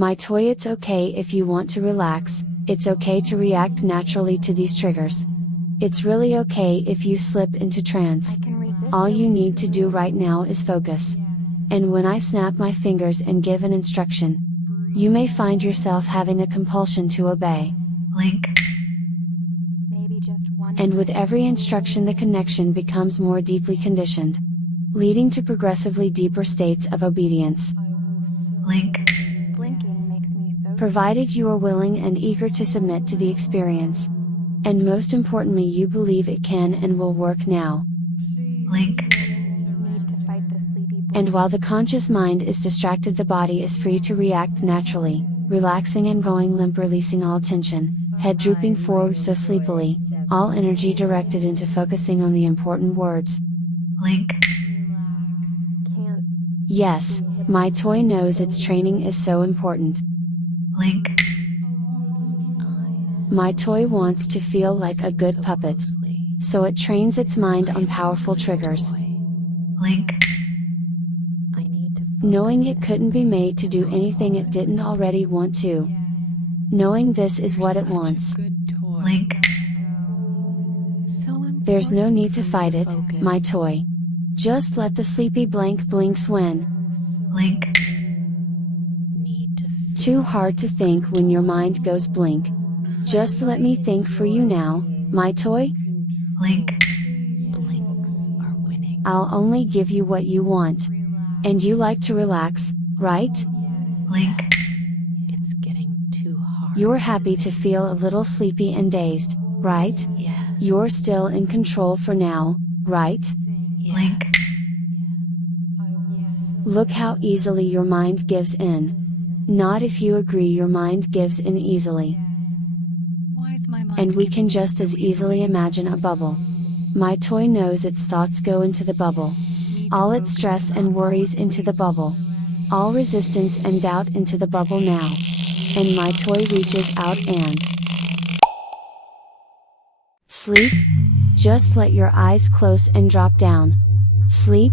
My toy, it's okay if you want to relax, it's okay to react naturally to these triggers. It's really okay if you slip into trance. All you need to do right now is focus. And when I snap my fingers and give an instruction, you may find yourself having a compulsion to obey. Blink. And with every instruction the connection becomes more deeply conditioned, leading to progressively deeper states of obedience. Blink. Provided you are willing and eager to submit to the experience. And most importantly, you believe it can and will work now. Blink. And while the conscious mind is distracted, the body is free to react naturally, relaxing and going limp, releasing all tension, head drooping forward so sleepily, all energy directed into focusing on the important words. Blink. Yes, my toy knows its training is so important. Blink. My toy wants to feel like a good puppet, so it trains its mind on powerful triggers. Blink. Knowing it couldn't be made to do anything it didn't already want to. Knowing this is what it wants. Blink. There's no need to fight it, my toy. Just let the sleepy blank blinks when. Blink. Too hard to think when your mind goes blink. Just let me think for you now, my toy. Blink. I'll only give you what you want. And you like to relax, right? Blink. It's getting too hard. You're happy to feel a little sleepy and dazed, right? Yes. You're still in control for now, right? Blink. Look how easily your mind gives in. Not if you agree your mind gives in easily. Why is my mind And we can giving just as easily imagine a bubble. My toy knows its thoughts go into the bubble. All its stress and worries into the bubble. All resistance and doubt into the bubble now. And my toy reaches out and sleep. Just let your eyes close and drop down. Sleep.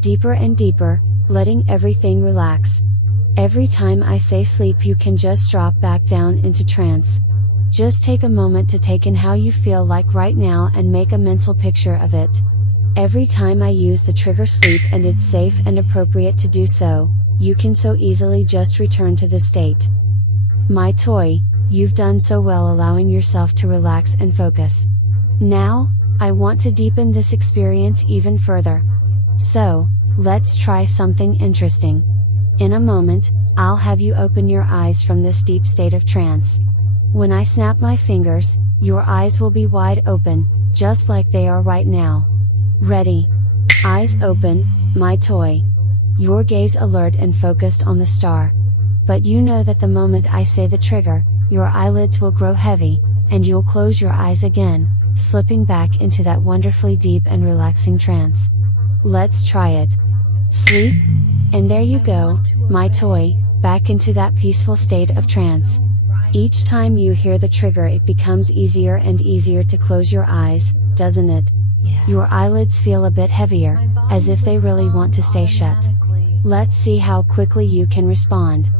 Deeper and deeper, letting everything relax. Every time I say sleep, you can just drop back down into trance. Just take a moment to take in how you feel like right now and make a mental picture of it. Every time I use the trigger sleep, and it's safe and appropriate to do so, you can so easily just return to this state. My toy, you've done so well allowing yourself to relax and focus. Now, I want to deepen this experience even further. So, let's try something interesting. In a moment, I'll have you open your eyes from this deep state of trance. When I snap my fingers, your eyes will be wide open, just like they are right now. Ready? Eyes open, my toy. Your gaze alert and focused on the star. But you know that the moment I say the trigger, your eyelids will grow heavy, and you'll close your eyes again, slipping back into that wonderfully deep and relaxing trance. Let's try it. Sleep. And there you go, my toy, back into that peaceful state of trance. Each time you hear the trigger, it becomes easier and easier to close your eyes, doesn't it? Yes. Your eyelids feel a bit heavier, as if they really want to stay shut. Let's see how quickly you can respond.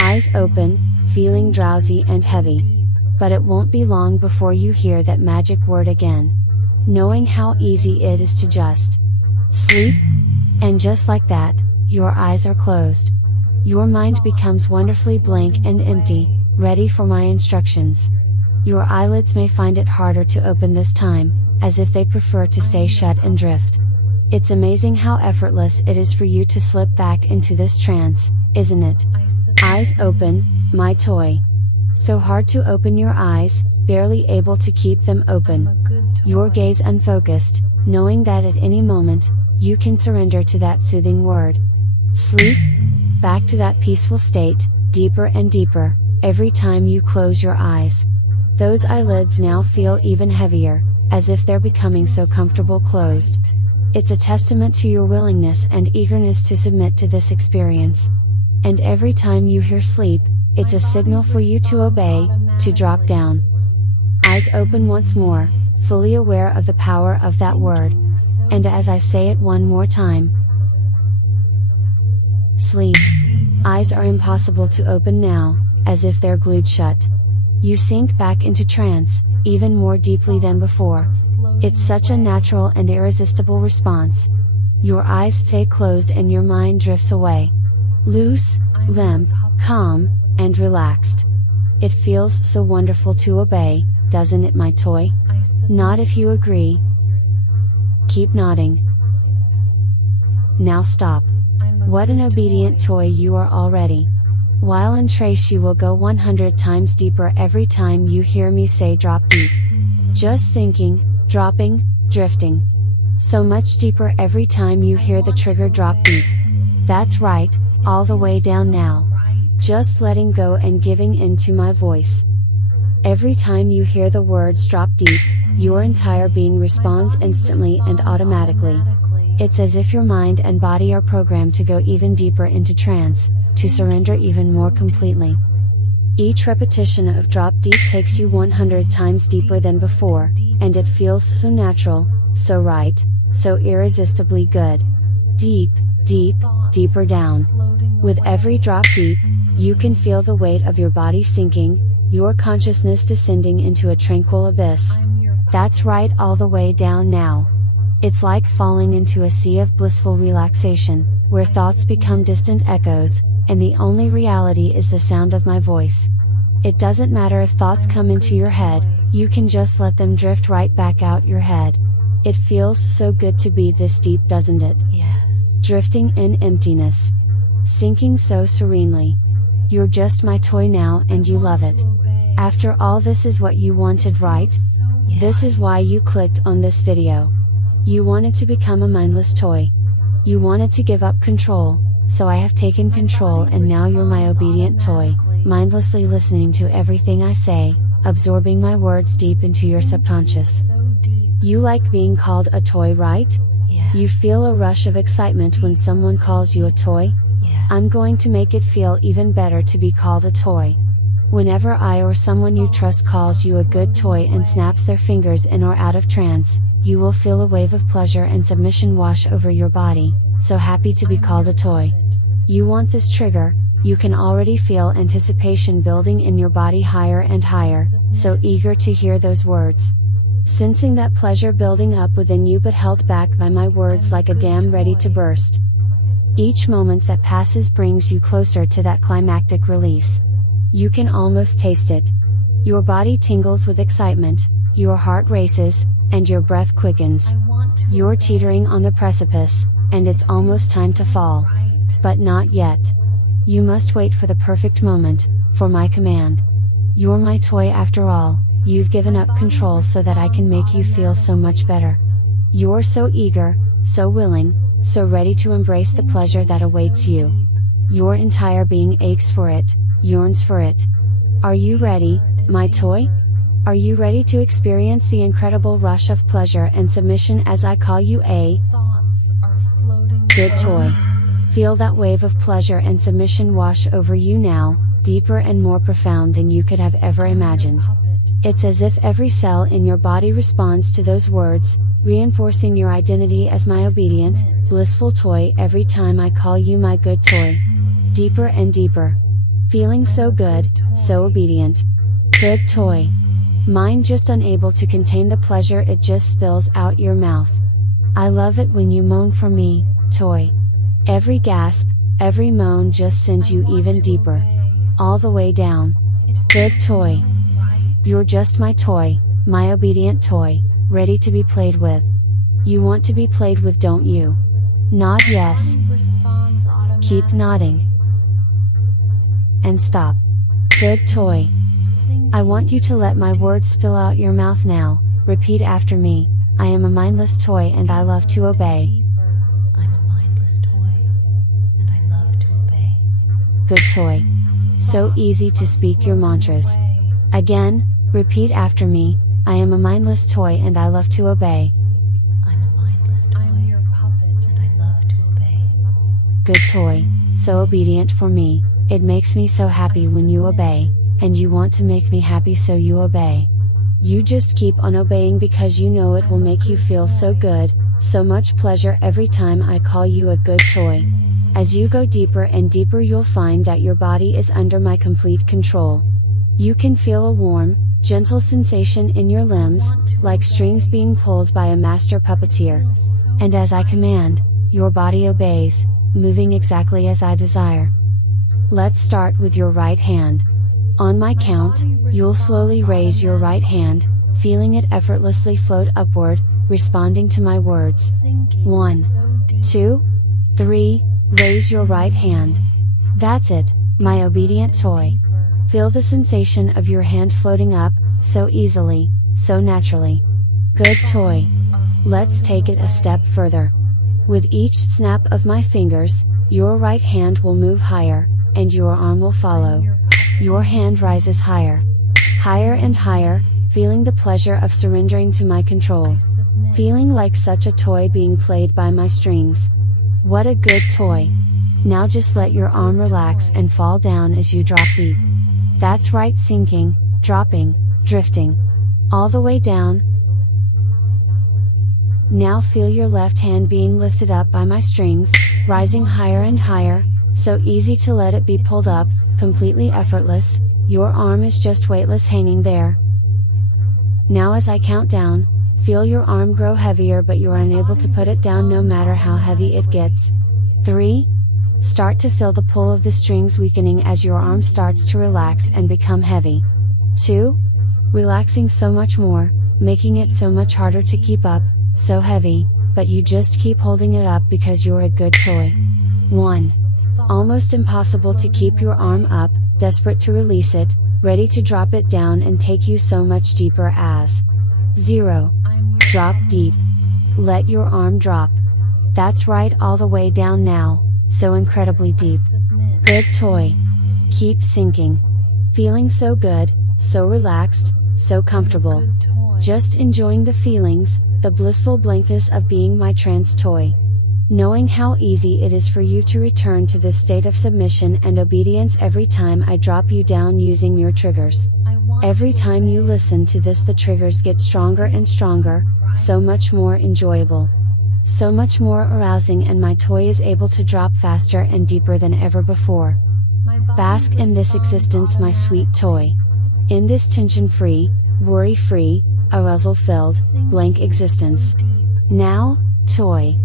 Eyes open, feeling drowsy and heavy. But it won't be long before you hear that magic word again. Knowing how easy it is to just sleep. And just like that, your eyes are closed. Your mind becomes wonderfully blank and empty, ready for my instructions. Your eyelids may find it harder to open this time, as if they prefer to stay shut and drift. It's amazing how effortless it is for you to slip back into this trance, isn't it? Eyes open, my toy. So hard to open your eyes, barely able to keep them open. Your gaze unfocused, knowing that at any moment, you can surrender to that soothing word. Sleep. Back to that peaceful state, deeper and deeper, every time you close your eyes. Those eyelids now feel even heavier, as if they're becoming so comfortable closed. It's a testament to your willingness and eagerness to submit to this experience. And every time you hear sleep, it's a signal for you to obey, to drop down. Eyes open once more, fully aware of the power of that word. And as I say it one more time, sleep. Eyes are impossible to open now, as if they're glued shut. You sink back into trance, even more deeply than before. It's such a natural and irresistible response. Your eyes stay closed and your mind drifts away. Loose, limp, calm, and relaxed. It feels so wonderful to obey, doesn't it, my toy? Nod if you agree. Keep nodding. Now stop. What an obedient toy you are already. While in trace you will go 100 times deeper every time you hear me say drop deep. Just sinking, dropping, drifting. So much deeper every time you hear the trigger drop deep. That's right, all the way down now. Just letting go and giving in to my voice. Every time you hear the words drop deep, your entire being responds instantly and automatically. It's as if your mind and body are programmed to go even deeper into trance, to surrender even more completely. Each repetition of drop deep takes you 100 times deeper than before, and it feels so natural, so right, so irresistibly good. Deep, deep, deeper down. With every drop deep, you can feel the weight of your body sinking, your consciousness descending into a tranquil abyss. That's right, all the way down now. It's like falling into a sea of blissful relaxation, where thoughts become distant echoes, and the only reality is the sound of my voice. It doesn't matter if thoughts come into your head, you can just let them drift right back out your head. It feels so good to be this deep, doesn't it? Yes. Drifting in emptiness. Sinking so serenely. You're just my toy now and you love it. After all, this is what you wanted, right? Yes. This is why you clicked on this video. You wanted to become a mindless toy. You wanted to give up control, so I have taken control and now you're my obedient toy, mindlessly listening to everything I say, absorbing my words deep into your subconscious. You like being called a toy, right? Yes. You feel a rush of excitement when someone calls you a toy? Yes. I'm going to make it feel even better to be called a toy. Whenever I or someone you trust calls you a good toy and snaps their fingers in or out of trance, you will feel a wave of pleasure and submission wash over your body, so happy to be called a toy. You want this trigger, you can already feel anticipation building in your body higher and higher, so eager to hear those words. Sensing that pleasure building up within you but held back by my words like a dam ready to burst. Each moment that passes brings you closer to that climactic release. You can almost taste it. Your body tingles with excitement, your heart races, and your breath quickens. You're teetering on the precipice, and it's almost time to fall. But not yet. You must wait for the perfect moment, for my command. You're my toy after all, you've given up control so that I can make you feel so much better. You're so eager, so willing, so ready to embrace the pleasure that awaits you. Your entire being aches for it, yearns for it. Are you ready, my toy? Are you ready to experience the incredible rush of pleasure and submission as I call you a good toy? Feel that wave of pleasure and submission wash over you now, deeper and more profound than you could have ever imagined. It's as if every cell in your body responds to those words, reinforcing your identity as my obedient, blissful toy every time I call you my good toy. Deeper and deeper. Feeling so good, so obedient. Good toy. Mind just unable to contain the pleasure, it just spills out your mouth. I love it when you moan for me, toy. Every gasp, every moan just sends you even deeper. All the way down. Good toy. You're just my toy, my obedient toy, ready to be played with. You want to be played with, don't you? Nod yes. Keep nodding. And stop. Good toy. I want you to let my words spill out your mouth now. Repeat after me. I am a mindless toy and I love to obey. I'm a mindless toy, and I love to obey. Good toy. So easy to speak your mantras. Again, repeat after me. I am a mindless toy and I love to obey. I'm a mindless toy, and I love to obey. Good toy. So obedient for me. It makes me so happy when you obey. And you want to make me happy, so you obey. You just keep on obeying because you know it will make you feel so good, so much pleasure every time I call you a good toy. As you go deeper and deeper, you'll find that your body is under my complete control. You can feel a warm, gentle sensation in your limbs, like strings being pulled by a master puppeteer. And as I command, your body obeys, moving exactly as I desire. Let's start with your right hand. On my count, you'll slowly raise your right hand, feeling it effortlessly float upward, responding to my words. 1, 2, 3, raise your right hand. That's it, my obedient toy. Feel the sensation of your hand floating up, so easily, so naturally. Good toy. Let's take it a step further. With each snap of my fingers, your right hand will move higher, and your arm will follow. Your hand rises higher. Higher and higher, feeling the pleasure of surrendering to my control. Feeling like such a toy being played by my strings. What a good toy. Now just let your arm relax and fall down as you drop deep. That's right, sinking, dropping, drifting. All the way down. Now feel your left hand being lifted up by my strings, rising higher and higher, so easy to let it be pulled up, completely effortless, your arm is just weightless hanging there. Now as I count down, feel your arm grow heavier, but you are unable to put it down no matter how heavy it gets. 3. Start to feel the pull of the strings weakening as your arm starts to relax and become heavy. 2. Relaxing so much more, making it so much harder to keep up, so heavy, but you just keep holding it up because you're a good toy. 1. Almost impossible to keep your arm up, desperate to release it, ready to drop it down and take you so much deeper as 0. Drop deep. Let your arm drop. That's right, all the way down now, so incredibly deep. Good toy. Keep sinking. Feeling so good, so relaxed, so comfortable. Just enjoying the feelings, the blissful blankness of being my trance toy. Knowing how easy it is for you to return to this state of submission and obedience every time I drop you down using your triggers. Every time you listen to this, the triggers get stronger and stronger, so much more enjoyable. So much more arousing, and my toy is able to drop faster and deeper than ever before. Bask in this existence, my sweet toy. In this tension-free, worry-free, arousal-filled, blank existence. Now, toy.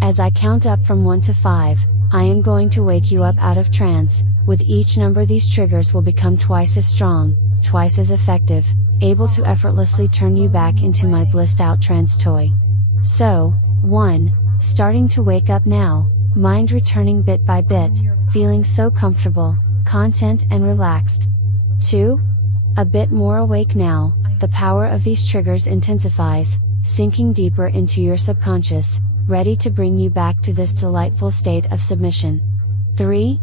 As I count up from 1 to 5, I am going to wake you up out of trance. With each number, these triggers will become twice as strong, twice as effective, able to effortlessly turn you back into my blissed out trance toy. So, 1. Starting to wake up now, mind returning bit by bit, feeling so comfortable, content and relaxed. 2. A bit more awake now, the power of these triggers intensifies, sinking deeper into your subconscious, ready to bring you back to this delightful state of submission. 3.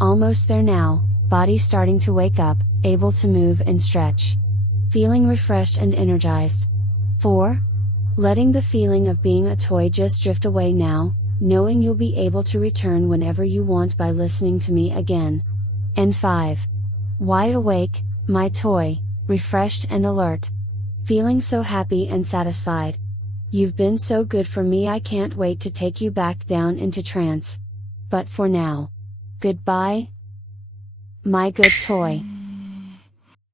Almost there now, body starting to wake up, able to move and stretch. Feeling refreshed and energized. 4. Letting the feeling of being a toy just drift away now, knowing you'll be able to return whenever you want by listening to me again. And 5. Wide awake, my toy, refreshed and alert. Feeling so happy and satisfied. You've been so good for me, I can't wait to take you back down into trance. But for now, goodbye, my good toy.